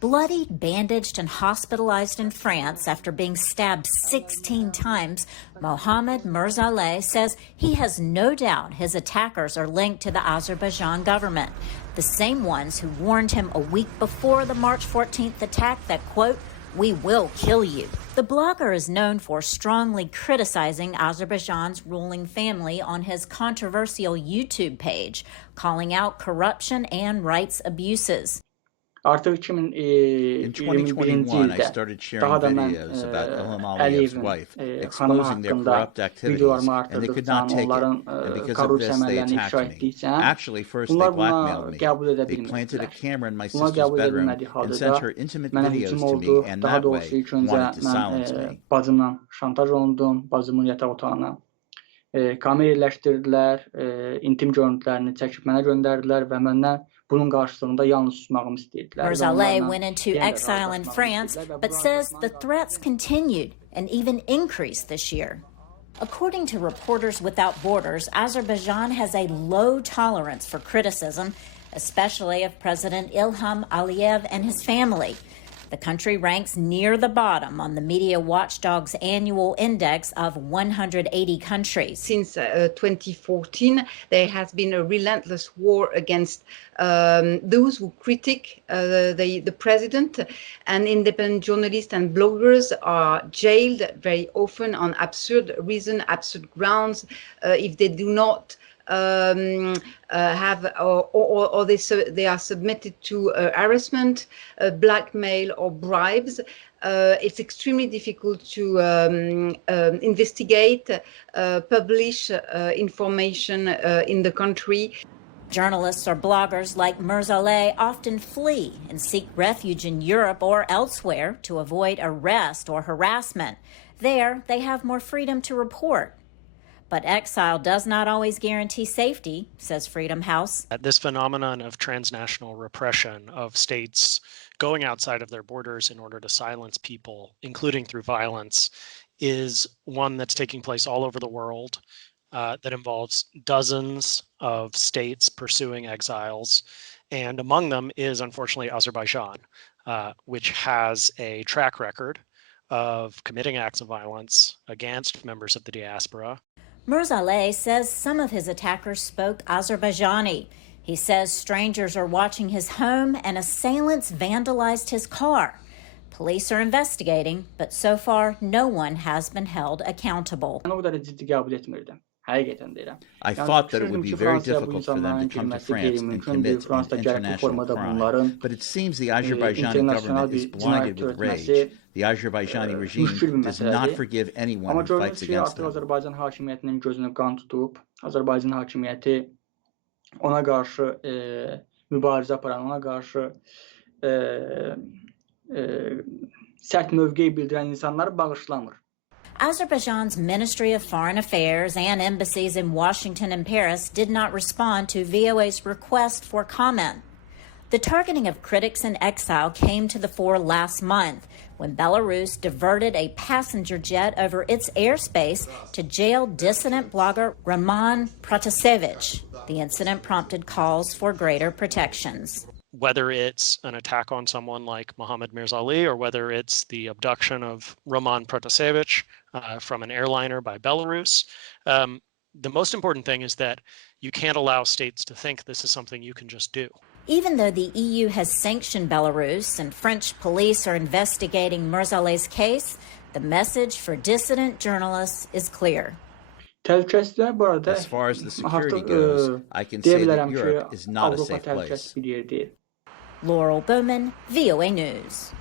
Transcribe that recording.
Bloodied, bandaged, and hospitalized in France after being stabbed 16 times, Mohamed Mirzaleh says he has no doubt his attackers are linked to the Azerbaijan government, the same ones who warned him a week before the March 14th attack that, quote, "We will kill you." The blogger is known for strongly criticizing Azerbaijan's ruling family on his controversial YouTube page, calling out corruption and rights abuses. In 2021, I started sharing videos about Ilham Aliyev's wife, exposing their corrupt activities, and they could not take it. And because of this, they attacked me. Actually, first they blackmailed me. They planted a camera in my sister's bedroom and sent her intimate videos to me, and that way wanted to silence me. Bacımla şantaj olundum, bacımın yataq otağına. Kamera yerləşdirdilər, intim görüntülərini çəkib mənə göndərdilər və məndən bunun qarşılığında yalnız susmağımı istəyirdilər. Mirzaleh went into exile in France, but says the threats continued and even increased this year. According to Reporters Without Borders, Azerbaijan has a low tolerance for criticism, especially of President Ilham Aliyev and his family. The country ranks near the bottom on the media watchdog's annual index of 180 countries. Since 2014, there has been a relentless war against those who critique the president, and independent journalists and bloggers are jailed very often on absurd reasons, absurd grounds, if they do not have or they are submitted to harassment, blackmail, or bribes. It's extremely difficult to investigate, publish information in the country. Journalists or bloggers like Mirzaleh often flee and seek refuge in Europe or elsewhere to avoid arrest or harassment. There, they have more freedom to report. But exile does not always guarantee safety, says Freedom House. This phenomenon of transnational repression of states going outside of their borders in order to silence people, including through violence, is one that's taking place all over the world, that involves dozens of states pursuing exiles. And among them is, unfortunately, Azerbaijan, which has a track record of committing acts of violence against members of the diaspora. Mirzaleh says some of his attackers spoke Azerbaijani. He says strangers are watching his home and assailants vandalized his car. Police are investigating, but so far no one has been held accountable. I thought that it would be very difficult for them to come to France and commit an international crime, but it seems the Azerbaijani government is blinded with rage. The Azerbaijani regime does not forgive anyone who fights against them. Azərbaycan hakimiyyətinin gözünü qan tutub, Azərbaycan hakimiyyəti ona qarşı mübarizə aparan, ona qarşı sərt mövqe bildirən insanları bağışlamır. Azerbaijan's Ministry of Foreign Affairs and embassies in Washington and Paris did not respond to VOA's request for comment. The targeting of critics in exile came to the fore last month when Belarus diverted a passenger jet over its airspace to jail dissident blogger Roman Protasevich. The incident prompted calls for greater protections. Whether it's an attack on someone like Mohamed Mirzaleh or whether it's the abduction of Roman Protasevich from an airliner by Belarus, the most important thing is that you can't allow states to think this is something you can just do. Even though the EU has sanctioned Belarus and French police are investigating Mirzaleh's case, the message for dissident journalists is clear. As far as the security goes, I can say that Europe is not a safe place. Laurel Bowman, VOA News.